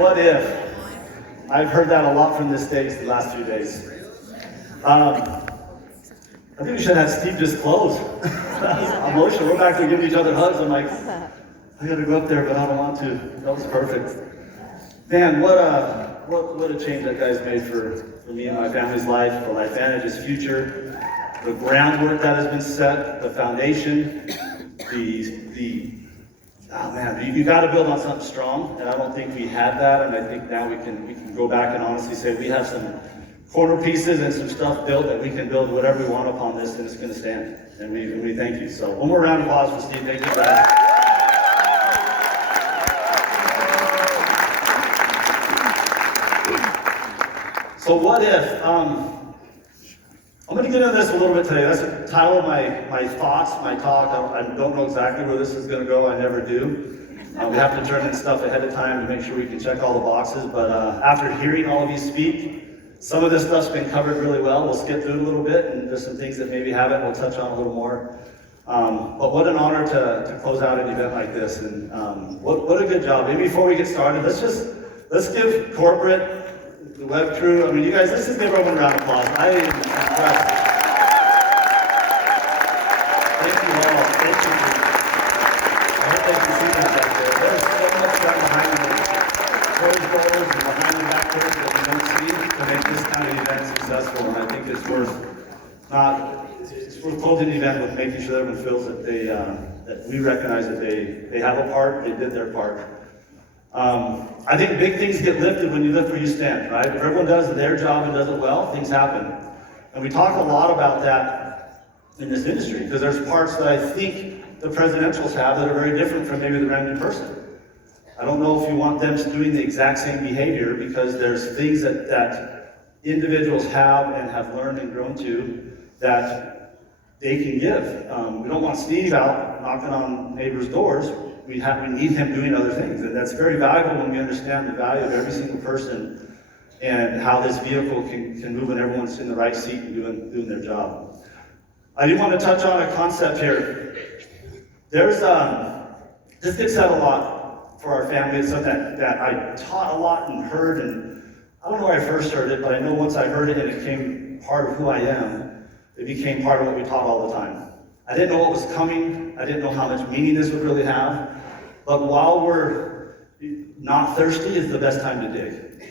what if? I've heard that a lot from this stage the last few days. I think we should have Steve just close. I'm emotional. We're back there giving each other hugs. I'm like, I gotta go up there, but I don't want to. That was perfect. Man, what a change that guy's made for me and my family's life, for LifeVantage's future, the groundwork that has been set, the foundation, oh man, you got to build on something strong, and I don't think we had that, and I think now we can go back and honestly say we have some corner pieces and some stuff built that we can build whatever we want upon this, and it's going to stand. And we thank you. So one more round of applause for Steve. Thank you for that. So what if? I'm going to get into this a little bit today. That's the title of my thoughts, my talk. I don't know exactly where this is going to go. I never do. We have to turn in stuff ahead of time to make sure we can check all the boxes. But after hearing all of you speak, some of this stuff's been covered really well. We'll skip through it a little bit, and there's some things that maybe haven't. We'll touch on a little more. But what an honor to close out an event like this, and what a good job. Maybe before we get started, let's give corporate, the web crew, I mean, you guys, let's just give everyone a round of applause. I am impressed. Thank you all. Thank you. I hope they can see that back there. There's so much right behind the closed doors and behind the back doors that we don't see to make this kind of event successful. And I think it's worth closing the event with making sure that everyone feels that that we recognize that they have a part, they did their part. I think big things get lifted when you lift where you stand, right? If everyone does their job and does it well, things happen. And we talk a lot about that in this industry, because there's parts that I think the presidentials have that are very different from maybe the random person. I don't know if you want them doing the exact same behavior, because there's things that individuals have and have learned and grown to that they can give. We don't want Steve out knocking on neighbors' doors. We need him doing other things, and that's very valuable when we understand the value of every single person and how this vehicle can move when everyone's in the right seat and doing their job. I do want to touch on a concept here. There's this gets said a lot for our family. It's something that I taught a lot and heard, and I don't know where I first heard it, but I know once I heard it and it became part of who I am, it became part of what we taught all the time. I didn't know what was coming. I didn't know how much meaning this would really have. But while we're not thirsty is the best time to dig.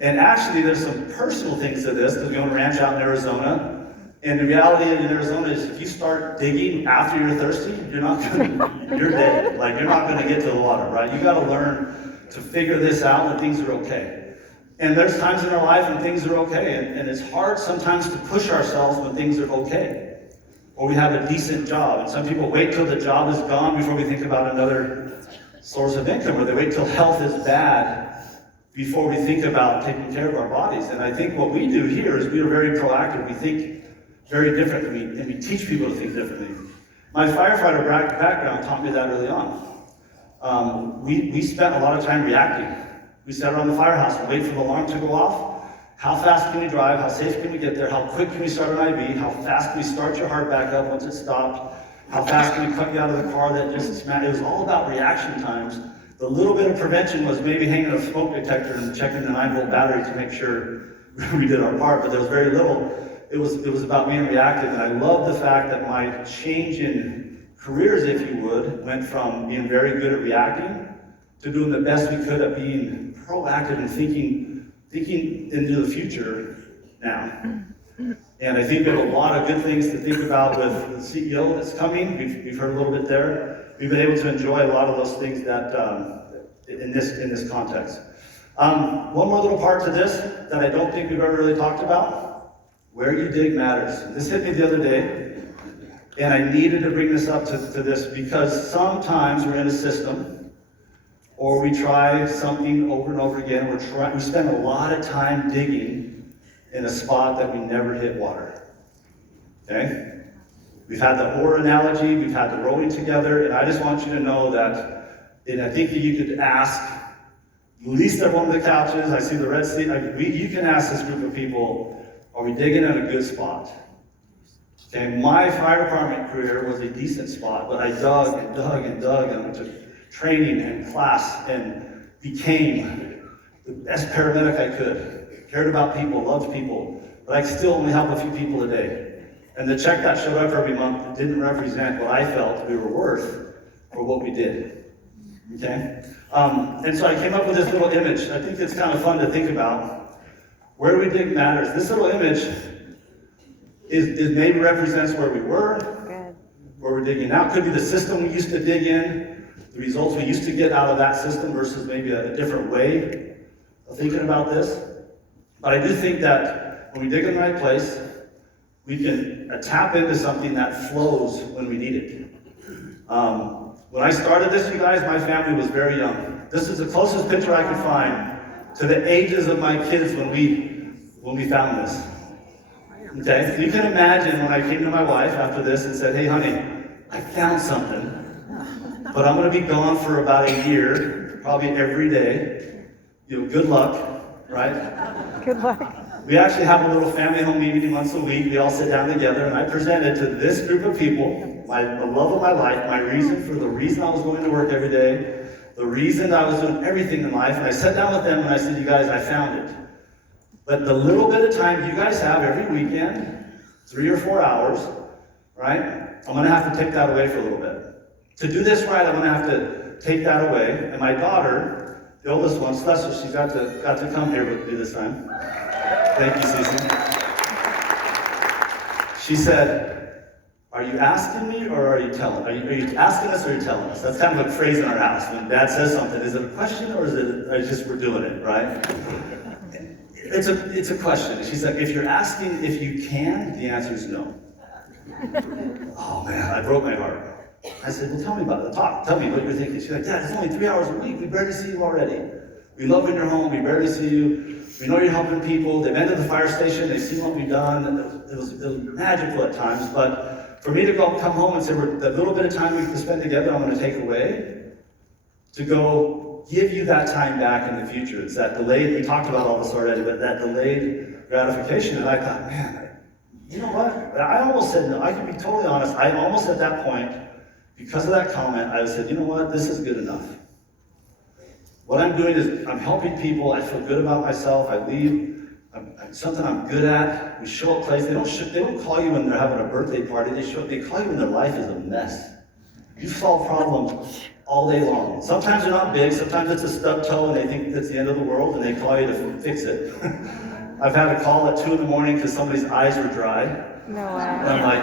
And actually, there's some personal things to this, because we own a ranch out in Arizona. And the reality in Arizona is if you start digging after you're thirsty, you're dead. Like, you're not going to get to the water, right? You got to learn to figure this out when things are okay. And there's times in our life when things are okay. And it's hard sometimes to push ourselves when things are okay. Or we have a decent job. And some people wait till the job is gone before we think about another source of income, or they wait till health is bad before we think about taking care of our bodies. And I think what we do here is we are very proactive. We think very differently, and we teach people to think differently. My firefighter background taught me that early on. We spent a lot of time reacting. We sat around the firehouse and wait for the alarm to go off. How fast can we drive? How safe can we get there? How quick can we start an IV? How fast can we start your heart back up once it stopped? How fast can we cut you out of the car that just smacked? It was all about reaction times. The little bit of prevention was maybe hanging a smoke detector and checking the 9-volt battery to make sure we did our part, but there was very little. It was about being reactive, and I love the fact that my change in careers, if you would, went from being very good at reacting to doing the best we could at being proactive and thinking into the future now. And I think we have a lot of good things to think about with the CEO that's coming. We've heard a little bit there. We've been able to enjoy a lot of those things that in this context. One more little part to this that I don't think we've ever really talked about. Where you dig matters. This hit me the other day, and I needed to bring this up to this because sometimes we're in a system, or we try something over and over again. We spend a lot of time digging in a spot that we never hit water. Okay? We've had the oar analogy, we've had the rowing together, and I just want you to know that, and I think that you could ask at least everyone on the couches, I see the red seat, you can ask this group of people, are we digging in a good spot? Okay, my fire department career was a decent spot, but I dug and dug and dug, and I went to training and class and became best paramedic I could, cared about people, loved people, but I still only help a few people a day. And the check that showed up every month didn't represent what I felt we were worth for what we did. Okay? And so I came up with this little image. I think it's kind of fun to think about. Where we dig matters. This little image is maybe represents where we were, where we're digging now. Could be the system we used to dig in, the results we used to get out of that system versus maybe a different way of thinking about this. But I do think that when we dig in the right place, we can tap into something that flows when we need it. When I started this, you guys, my family was very young. This is the closest picture I could find to the ages of my kids when we found this. Okay, so you can imagine when I came to my wife after this and said, hey honey, I found something, but I'm gonna be gone for about a year, probably every day. You know, good luck, right? Good luck. We actually have a little family home meeting once a week. We all sit down together, and I presented to this group of people the love of my life, my reason for the reason I was going to work every day, the reason I was doing everything in life. And I sat down with them and I said, you guys, I found it. But the little bit of time you guys have every weekend, 3 or 4 hours, right? I'm gonna have to take that away for a little bit. To do this right, I'm gonna have to take that away. And my daughter, the oldest one, Celeste, she got to come here with me this time. Thank you, Cece. She said, are you asking me or are you telling? Are you asking us or are you telling us? That's kind of a phrase in our house. When Dad says something, is it a question or is it just we're doing it, right? It's a question. She's like, if you're asking if you can, the answer is no. Oh man, I broke my heart. I said, well, tell me about it. Tell me what you're thinking. She's like, Dad, it's only 3 hours a week. We barely see you already. We love when you're home. We barely see you. We know you're helping people. They've been to the fire station. They've seen what we've done. It was magical at times. But for me to come home and say, that little bit of time we can spend together, I'm going to take away to go give you that time back in the future. It's that delayed, we talked about all this already, but that delayed gratification. And I thought, man, you know what? I almost said no. I can be totally honest. I almost at that point, because of that comment, I said, you know what? This is good enough. What I'm doing is I'm helping people. I feel good about myself. I leave. Something I'm good at. We show up place. They don't call you when they're having a birthday party. They call you when their life is a mess. You solve problems all day long. Sometimes they're not big. Sometimes it's a stubbed toe and they think that's the end of the world and they call you to fix it. I've had a call at 2 in the morning because somebody's eyes are dry. No way. And I'm like,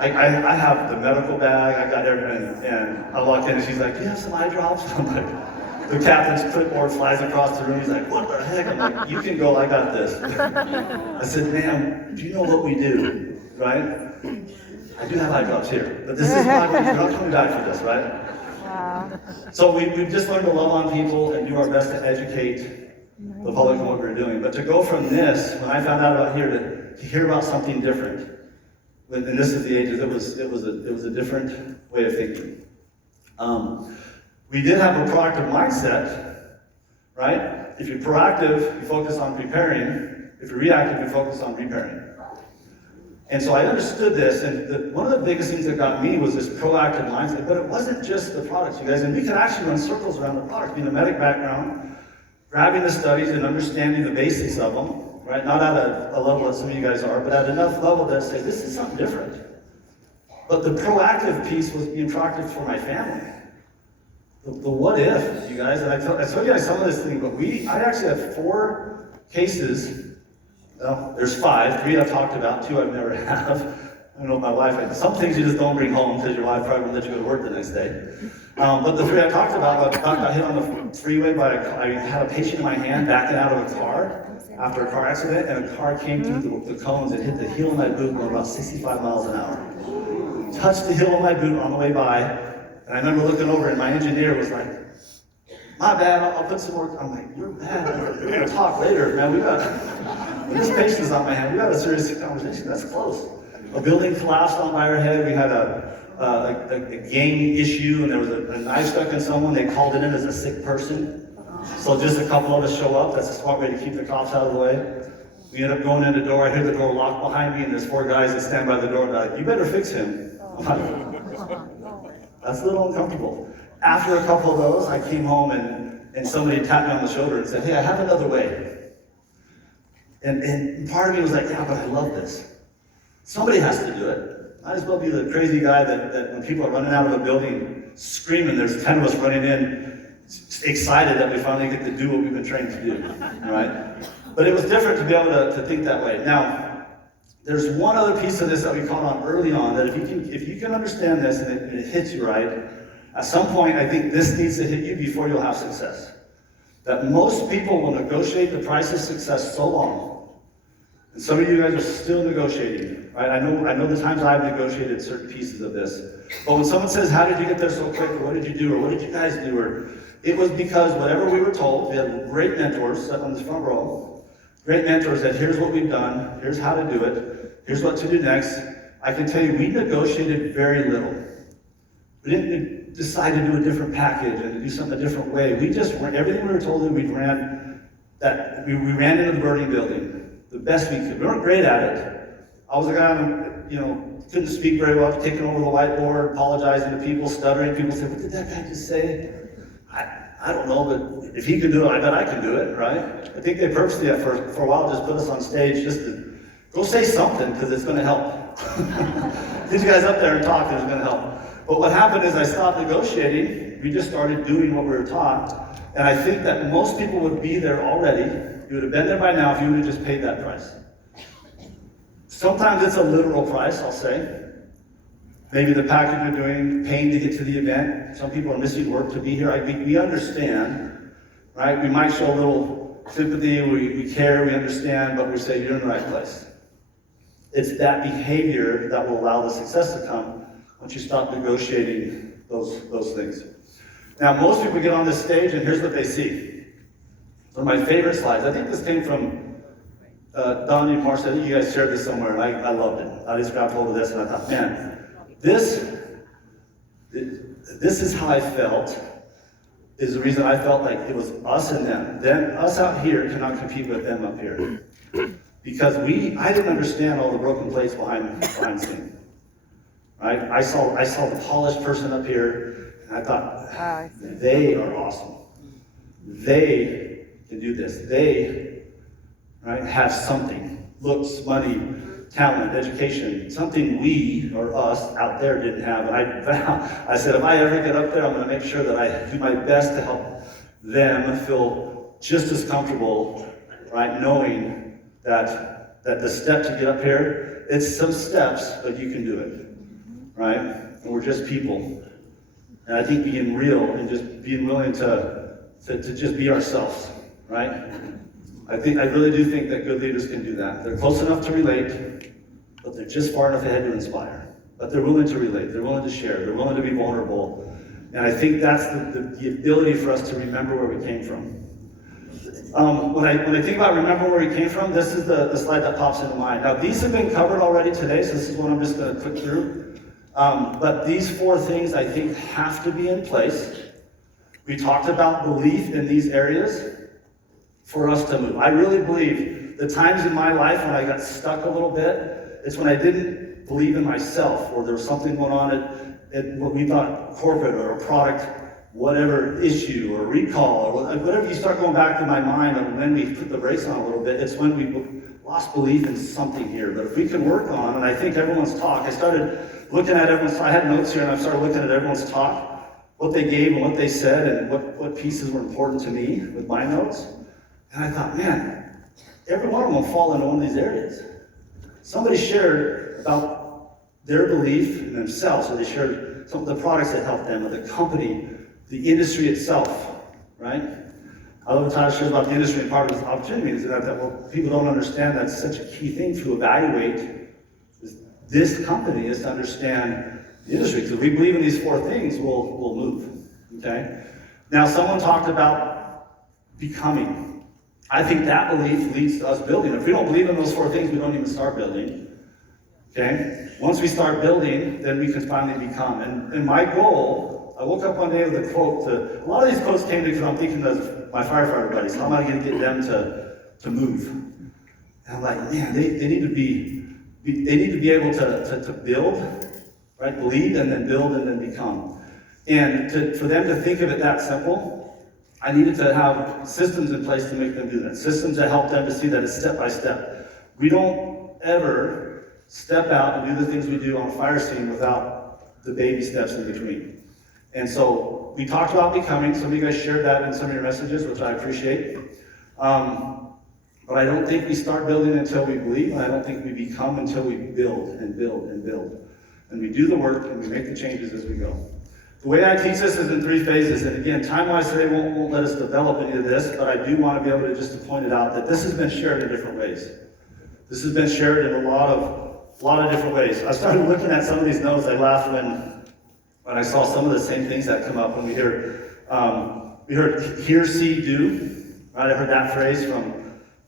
I have the medical bag. I got everything. And I walk in and she's like, do you have some eye drops? I'm like, the captain's clipboard flies across the room. He's like, what the heck? I'm like, you can go, I got this. I said, ma'am, do you know what we do, right? I do have eye drops here, but this is my, we're not coming back for this, right? Wow. So we've just learned to love on people and do our best to educate the public on what we're doing. But to go from this, when I found out about here, to hear about something different, and this is the ages, it was a different way of thinking. We did have a proactive mindset, right? If you're proactive, you focus on preparing. If you're reactive, you focus on repairing. And so I understood this, and one of the biggest things that got me was this proactive mindset, but it wasn't just the products, you guys, and we could actually run circles around the products, being a medic background, grabbing the studies and understanding the basics of them, right? Not at a level that some of you guys are, but at enough level that say, this is something different. But the proactive piece was being proactive for my family. The what if, you guys, and I told you guys some of this thing, but I actually have 4 cases. Well, there's 5, 3 I've talked about, 2 I've never have. I don't know if my wife, some things you just don't bring home because your wife probably won't let you go to work the next day. But the 3 I talked about, I got hit on the freeway I had a patient in my hand backing out of a car after a car accident, and a car came through the cones and hit the heel of my boot going about 65 miles an hour. Touched the heel of my boot on the way by. And I remember looking over and my engineer was like, my bad, I'll put some more. I'm like, you're bad. We're going to talk later, man. When this patient's on my hand, we got a serious conversation. That's close. A building collapsed on by our head. We had a gang issue and there was a knife stuck in someone. They called it in as a sick person. So just a couple of us show up. That's a smart way to keep the cops out of the way. We end up going in the door. I hear the door locked behind me and there's 4 guys that stand by the door and they're like, you better fix him. That's a little uncomfortable. After a couple of those, I came home and and somebody tapped me on the shoulder and said, hey, I have another way. And part of me was like, yeah, but I love this. Somebody has to do it. Might as well be the crazy guy that when people are running out of a building screaming, there's 10 of us running in, excited that we finally get to do what we've been trained to do, right? But it was different to be able to think that way. Now, there's one other piece of this that we caught on early on, that if you can understand this and it hits you right, at some point I think this needs to hit you before you'll have success. That most people will negotiate the price of success so long, and some of you guys are still negotiating, right? I know the times I've negotiated certain pieces of this, but when someone says, how did you get there so quick, or what did you do, or what did you guys do, or it was because whatever we were told, we had great mentors sitting on this front row, great mentors that here's what we've done, here's how to do it, here's what to do next. I can tell you, we negotiated very little. We didn't decide to do a different package and to do something a different way. We just, everything we were told, we ran into the burning building the best we could. We weren't great at it. I was a guy who, couldn't speak very well, taking over the whiteboard, apologizing to people, stuttering. People said, what did that guy just say? I don't know, but if he can do it, I bet I can do it, right? I think they purposely, for a while, just put us on stage just to go say something, because it's going to help. Get you guys up there and talk, it's going to help. But what happened is I stopped negotiating. We just started doing what we were taught. And I think that most people would be there already. You would have been there by now if you would have just paid that price. Sometimes it's a literal price, I'll say. Maybe the package you're doing, paying to get to the event. Some people are missing work to be here. We understand, right? We might show a little sympathy, we care, we understand, but we say you're in the right place. It's that behavior that will allow the success to come once you stop negotiating those things. Now, most people get on this stage and here's what they see. One of my favorite slides. I think this came from Donnie and Marcia. I think you guys shared this somewhere, and I loved it. I just grabbed hold of this and I thought, man, this is how I felt, is the reason I felt like it was us and them. Then us out here cannot compete with them up here. Because I didn't understand all the broken plates behind the scene. Right? I saw the polished person up here, and I thought, they are awesome. They can do this. They, right, have something. Looks, money, talent, education, something we, or us, out there didn't have. And I said, if I ever get up there, I'm going to make sure that I do my best to help them feel just as comfortable, right, knowing that the step to get up here, it's some steps, but you can do it, right? And we're just people. And I think being real and just being willing to just be ourselves, right? I really do think that good leaders can do that. They're close enough to relate, but they're just far enough ahead to inspire. But they're willing to relate, they're willing to share, they're willing to be vulnerable. And I think that's the ability for us to remember where we came from. When I think about remember where we came from, this is the slide that pops into mind. Now, these have been covered already today, so this is what I'm just going to click through. But these 4 things I think have to be in place. We talked about belief in these areas for us to move. I really believe the times in my life when I got stuck a little bit, it's when I didn't believe in myself, or there was something going on at what we thought corporate or a product, whatever issue or recall, or whatever. You start going back to my mind of when we put the brakes on a little bit, it's when we lost belief in something here. But if we can work on, and I think everyone's talk, I started looking at everyone's talk. I had notes here, and I started looking at everyone's talk, what they gave and what they said, and what pieces were important to me with my notes. And I thought, man, every one of them fall into one of these areas. Somebody shared about their belief in themselves, or they shared some of the products that helped them, or the company, the industry itself, right? Other times shares about the industry, and part of this opportunity is that well, people don't understand that's such a key thing to evaluate this company, is to understand the industry. Because if we believe in these 4 things, we'll move, okay? Now, someone talked about becoming. I think that belief leads to us building. If we don't believe in those 4 things, we don't even start building, okay? Once we start building, then we can finally become. And my goal, I woke up one day with a quote. A lot of these quotes came to me because I'm thinking of my firefighter buddies. How am I going to get them to move? And I'm like, man, they need to be able to build, right? Believe and then build and then become. And for them to think of it that simple, I needed to have systems in place to make them do that. Systems that help them to see that it's step by step. We don't ever step out and do the things we do on a fire scene without the baby steps in between. And so we talked about becoming. Some of you guys shared that in some of your messages, which I appreciate. But I don't think we start building until we believe, and I don't think we become until we build and build and build. And we do the work and we make the changes as we go. The way I teach this is in 3 phases, and again, time-wise today won't let us develop any of this, but I do want to be able to just to point it out that this has been shared in different ways. This has been shared in a lot of different ways. I started looking at some of these notes. I laughed when I saw some of the same things that come up when we heard hear, see, do. Right? I heard that phrase from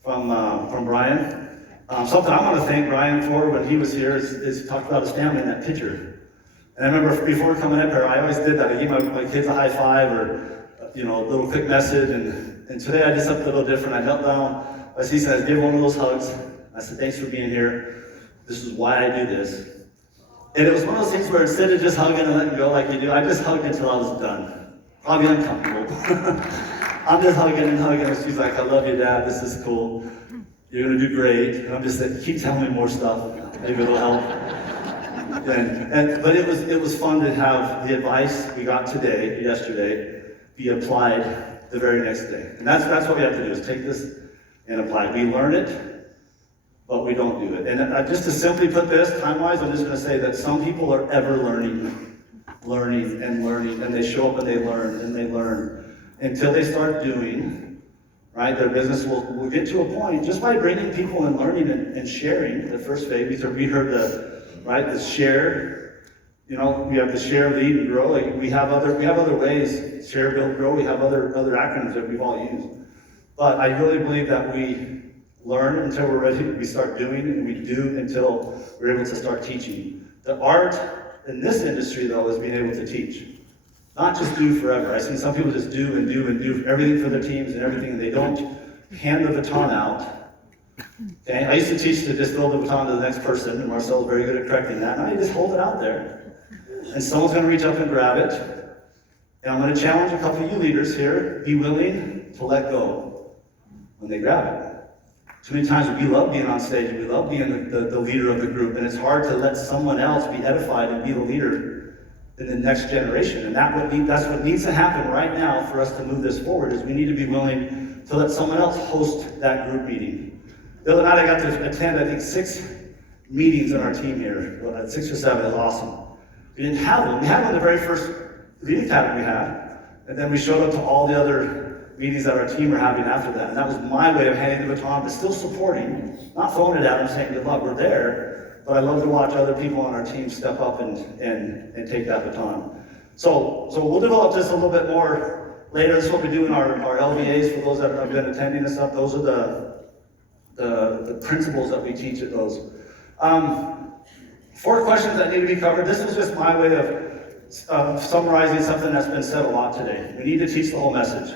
Brian. Something I want to thank Brian for when he was here is he talked about his family in that picture. And I remember before coming up here, I always did that. I gave my kids a high five or a little quick message. And today I did something a little different. I knelt down, as he says, gave one of those hugs. I said, thanks for being here. This is why I do this. And it was one of those things where instead of just hugging and letting go like you do, I just hugged until I was done. Probably uncomfortable. I'm just hugging and hugging. And she's like, I love you, Dad. This is cool. You're going to do great. And I'm just like, keep telling me more stuff. Maybe it'll help. But it was fun to have the advice we got yesterday, be applied the very next day. And that's what we have to do, is take this and apply it. We learn it, but we don't do it. And just to simply put this, time-wise, I'm just going to say that some people are ever learning, and they show up and they learn, until they start doing, right? Their business will get to a point, just by bringing people and learning and sharing. The first phase, we heard the share, we have the share, lead, and grow. We have other ways, share, build, grow. We have other acronyms that we've all used. But I really believe that we learn until we're ready, we start doing, and we do until we're able to start teaching. The art in this industry, though, is being able to teach. Not just do forever. I've seen some people just do and do and do everything for their teams and everything, and they don't hand the baton out. Okay? I used to teach to just throw the baton to the next person, and Marcel's very good at correcting that. Now you just hold it out there, and someone's going to reach up and grab it. And I'm going to challenge a couple of you leaders here, be willing to let go when they grab it. Too many times we love being on stage, we love being the leader of the group, and it's hard to let someone else be edified and be the leader in the next generation. And that's what needs to happen right now for us to move this forward, is we need to be willing to let someone else host that group meeting. The other night I got to attend, I think, 6 meetings on our team here. 6 or 7 is awesome. We didn't have them. We had one the very first leading tab we had, and then we showed up to all the other meetings that our team were having after that. And that was my way of handing the baton, but still supporting, not throwing it at them saying, good luck, we're there. But I love to watch other people on our team step up and take that baton. So we'll develop this a little bit more later. This is what we do in our LVAs. For those that have been attending this stuff, those are the principles that we teach at those. 4 questions that need to be covered. This is just my way of summarizing something that's been said a lot today. We need to teach the whole message.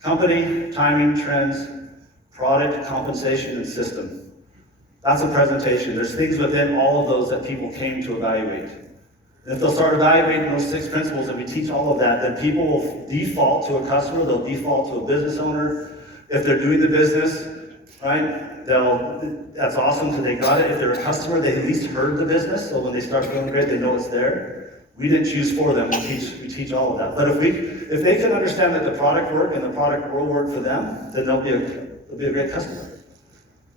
Company, timing, trends, product, compensation, and system. That's a presentation. There's things within all of those that people came to evaluate. And if they'll start evaluating those 6 principles and we teach all of that, then people will default to a customer, they'll default to a business owner. If they're doing the business, right, that's awesome, so they got it. If they're a customer, they at least heard the business, so when they start feeling great, they know it's there. We didn't choose for them, we teach all of that. But if they can understand that the product work and the product will work for them, then they'll be a great customer.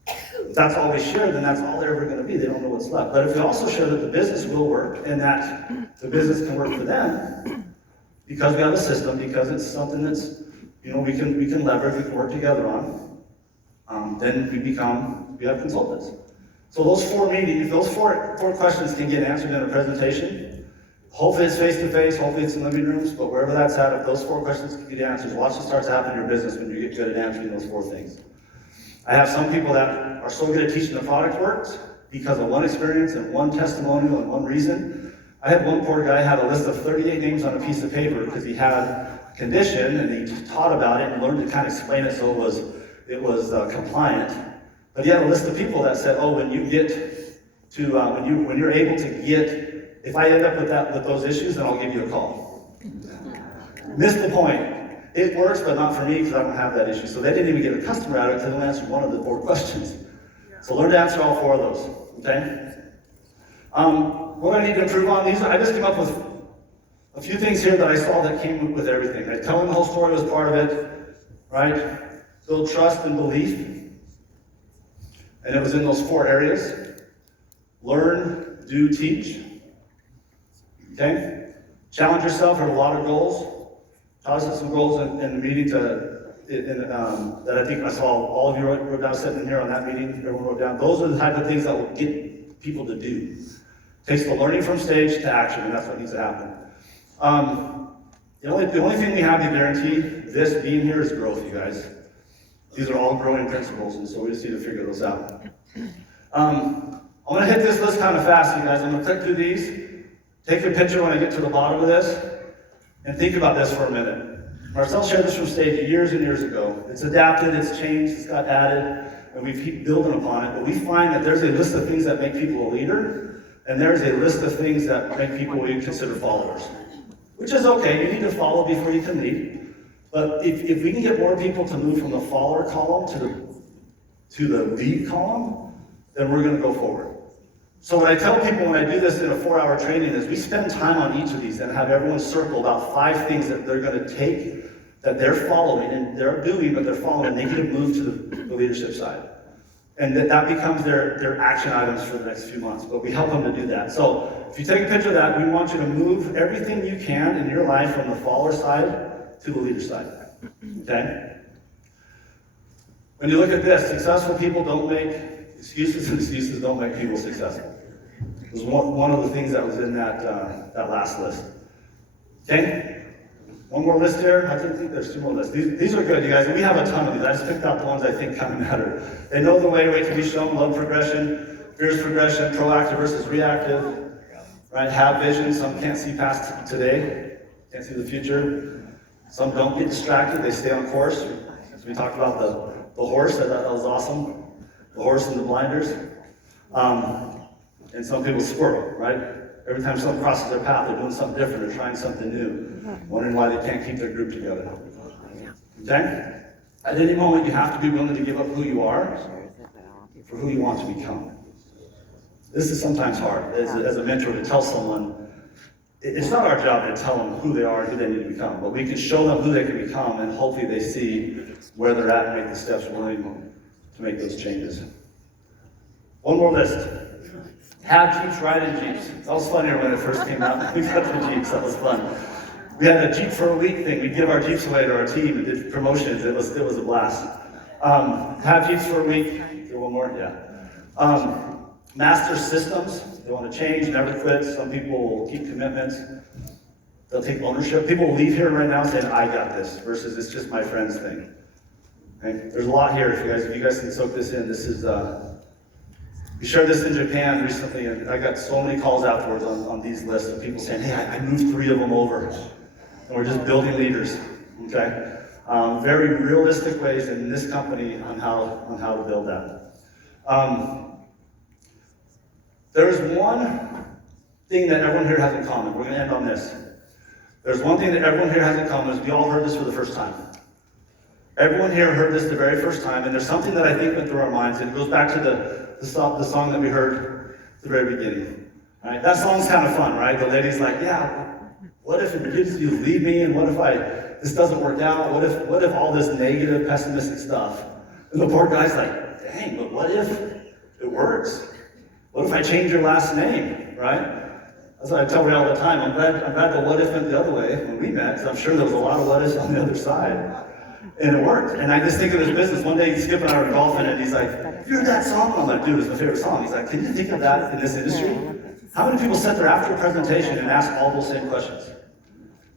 If that's all we share, then that's all they're ever going to be. They don't know what's left. But if we also share that the business will work and that the business can work for them, because we have a system, because it's something that's, we can leverage, we can work together on, then we have consultants. So those 4 meetings, those four questions can get answered in a presentation. Hopefully it's face-to-face, hopefully it's in living rooms, but wherever that's at, if those 4 questions can get answers, watch what starts happening in your business when you get good at answering those 4 things. I have some people that are so good at teaching the product works because of one experience and one testimonial and one reason. I had one poor guy had a list of 38 names on a piece of paper because he had a condition and he taught about it and learned to kind of explain it so it was compliant. But he had a list of people that said, oh, when you get to, when you're able to get, if I end up with those issues, then I'll give you a call. Missed the point. It works, but not for me because I don't have that issue. So they didn't even get a customer out of it until they answered one of the 4 questions. So learn to answer all 4 of those, okay? What I need to improve on these, I just came up with a few things here that I saw that came with everything. Like telling the whole story was part of it, right? Build trust and belief. And it was in those 4 areas. Learn, do, teach. Okay? Challenge yourself, have a lot of goals. Todd set some goals in the meeting that I think I saw all of you wrote down sitting in here on that meeting. Everyone wrote down. Those are the type of things that will get people to do. It takes the learning from stage to action, and that's what needs to happen. The only thing we have to guarantee this being here is growth, you guys. These are all growing principles, and so we just need to figure those out. I'm going to hit this list kind of fast, you guys. I'm going to click through these. Take a picture when I get to the bottom of this, and think about this for a minute. Marcel shared this from stage years and years ago. It's adapted, it's changed, it's got added, and we keep building upon it. But we find that there's a list of things that make people a leader, and there's a list of things that make people we consider followers. Which is okay, you need to follow before you can lead. But if we can get more people to move from the follower column to the lead column, then we're going to go forward. So what I tell people when I do this in a 4-hour training is we spend time on each of these and have everyone circle about 5 things that they're going to take, that they're following, and they're doing, but they're following, and they get to move to the leadership side. And that becomes their action items for the next few months, but we help them to do that. So if you take a picture of that, we want you to move everything you can in your life from the follower side to the leader side, okay? When you look at this, successful people don't make excuses, and excuses don't make people successful. It was one of the things that was in that last list. Okay? One more list here. I think there's 2 more lists. These are good, you guys. We have a ton of these. I just picked out the ones I think kind of matter. They know the way to be shown, love progression, fierce progression, proactive versus reactive, right? Have vision. Some can't see past today, can't see the future. Some don't get distracted. They stay on course. As we talked about the horse, that was awesome. The horse and the blinders. And some people squirrel, right? Every time someone crosses their path, they're doing something different, they're trying something new, wondering why they can't keep their group together. Okay? At any moment, you have to be willing to give up who you are for who you want to become. This is sometimes hard, as a mentor, to tell someone, it's not our job to tell them who they are and who they need to become, but we can show them who they can become, and hopefully they see where they're at and make the steps willing to make those changes. One more list. Have Jeeps, ride in Jeeps. That was funnier when it first came out. We got the Jeeps, that was fun. We had a Jeep for a week thing. We'd give our Jeeps away to our team and did promotions. It was a blast. Have Jeeps for a week. Do one more? Yeah. Master systems. They want to change, never quit. Some people will keep commitments. They'll take ownership. People will leave here right now saying, I got this, versus it's just my friend's thing. Okay? There's a lot here. If you guys can soak this in, this is... We shared this in Japan recently, and I got so many calls afterwards on these lists of people saying, hey, I moved 3 of them over, and we're just building leaders, okay? Very realistic ways in this company on how to build that. There's one thing that everyone here has in common. We're going to end on this. There's one thing that everyone here has in common is we all heard this for the first time. Everyone here heard this the very first time, and there's something that I think went through our minds, and it goes back to the song that we heard at the very beginning. Right? That song's kind of fun, right? The lady's like, yeah, what if you leave me, and what if this doesn't work out? What if all this negative, pessimistic stuff? And the poor guy's like, dang, but what if it works? What if I change your last name, right? That's what I tell Ray all the time. I'm glad the what if went the other way when we met, because I'm sure there was a lot of what ifs on the other side. And it worked. And I just think of his business. One day, Skip and I were golfing, and he's like, you heard that song? I'm like, dude, it's my favorite song. He's like, can you think of that in this industry? How many people sit there after a presentation and ask all those same questions?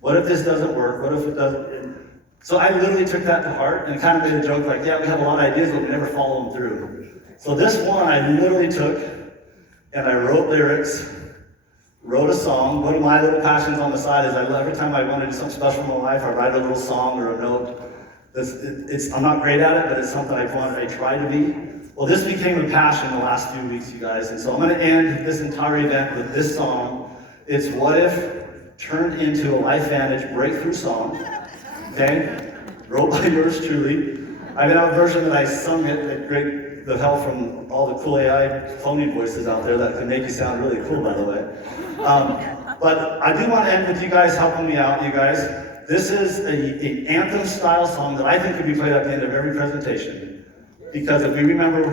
What if this doesn't work? What if it doesn't? So I literally took that to heart and kind of made a joke like, yeah, we have a lot of ideas, but we never follow them through. So this one I literally took, and I wrote lyrics, wrote a song. One of my little passions on the side is every time I want to do something special in my life, I write a little song or a note. I'm not great at it, but it's something I try to be. Well, this became a passion the last few weeks, you guys, and so I'm going to end this entire event with this song. It's What If turned into a LifeVantage breakthrough song, okay? wrote by yours truly. I have a version that I sung it, the help from all the cool AI phoning voices out there that can make you sound really cool, by the way. But I do want to end with you guys helping me out, you guys. This is an anthem-style song that I think could be played at the end of every presentation. Because if we remember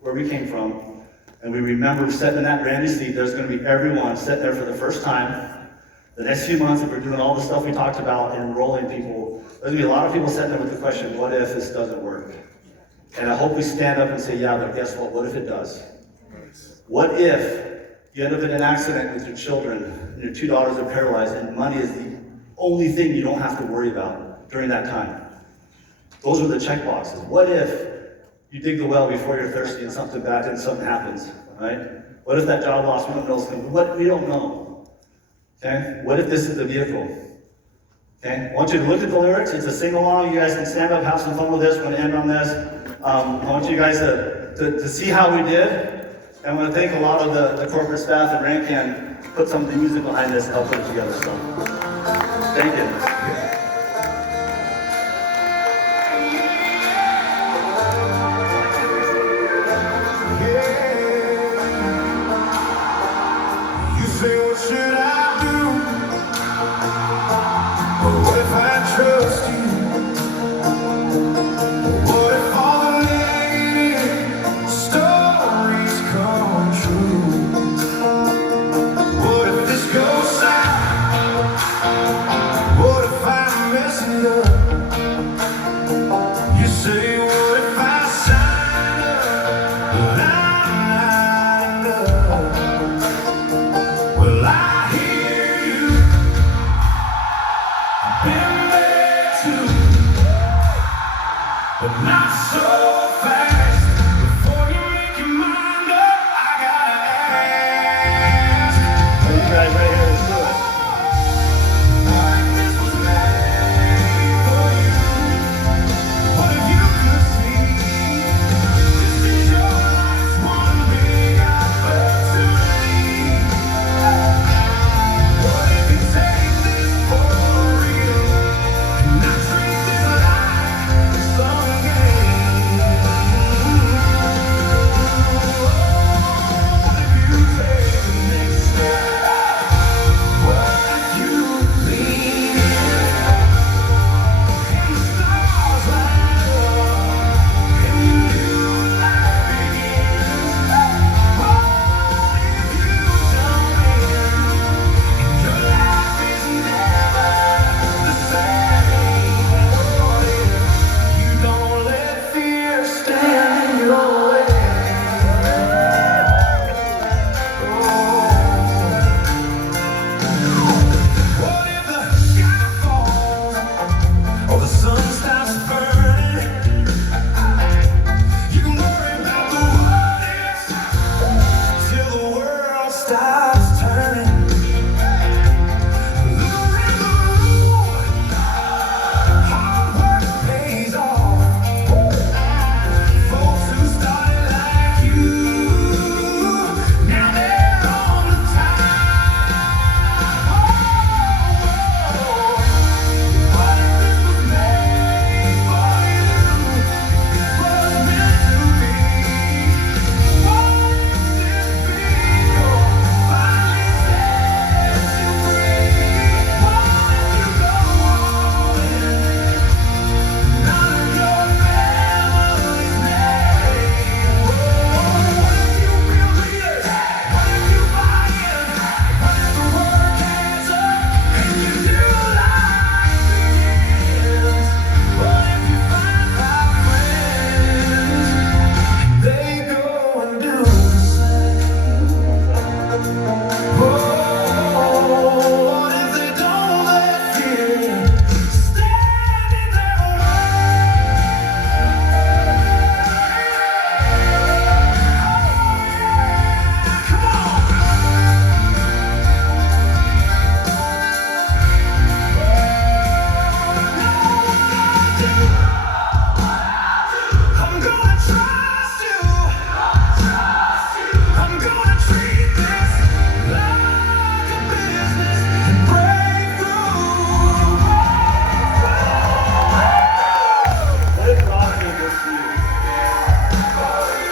where we came from, and we remember sitting in that Randy seat, there's going to be everyone sitting there for the first time. The next few months, if we're doing all the stuff we talked about and enrolling people, there's going to be a lot of people sitting there with the question, what if this doesn't work? And I hope we stand up and say, yeah, but guess what? What if it does? What if you end up in an accident with your children, and your 2 daughters are paralyzed, and money is the only thing you don't have to worry about during that time? Those are the check boxes. What if you dig the well before you're thirsty and something bad and something happens, right? What if that job loss, we don't know, is coming? What, we don't know. Okay? What if this is the vehicle? Okay? I want you to look at the lyrics. It's a sing-along. You guys can stand up, have some fun with this. We're going to end on this. I want you guys to see how we did. And I want to thank a lot of the corporate staff at Rancan put some of the music behind this and help put it together. So, thank you. Trust you. What if all the negative stories come true? What if this goes south? What if I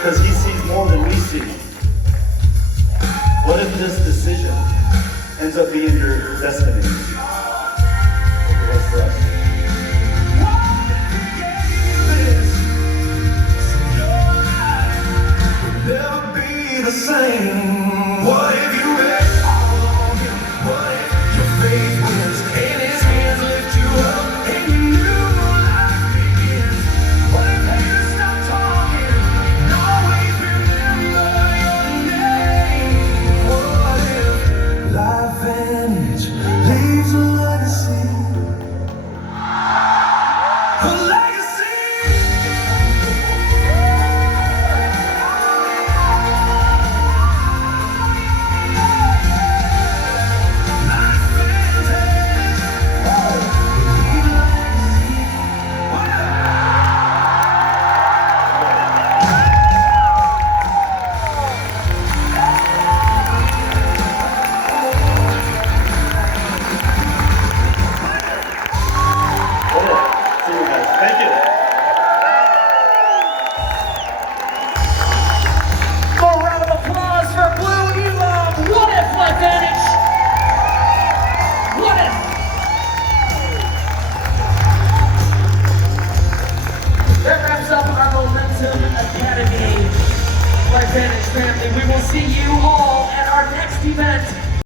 because he sees more than we see. What if this decision ends up being your destiny? It was for us. Never be the same. What if you let all on him? What if your faith wins and his hands lift you up and you knew life begins? What if haters stop talking and always remember your name? What if life ends, leaves a legacy? A legacy. See you guys. Thank you. More round of applause for Blue Elam. What if, Life Vantage? What if? That wraps up our Momentum Academy Life Vantage family. We will see you all at our next event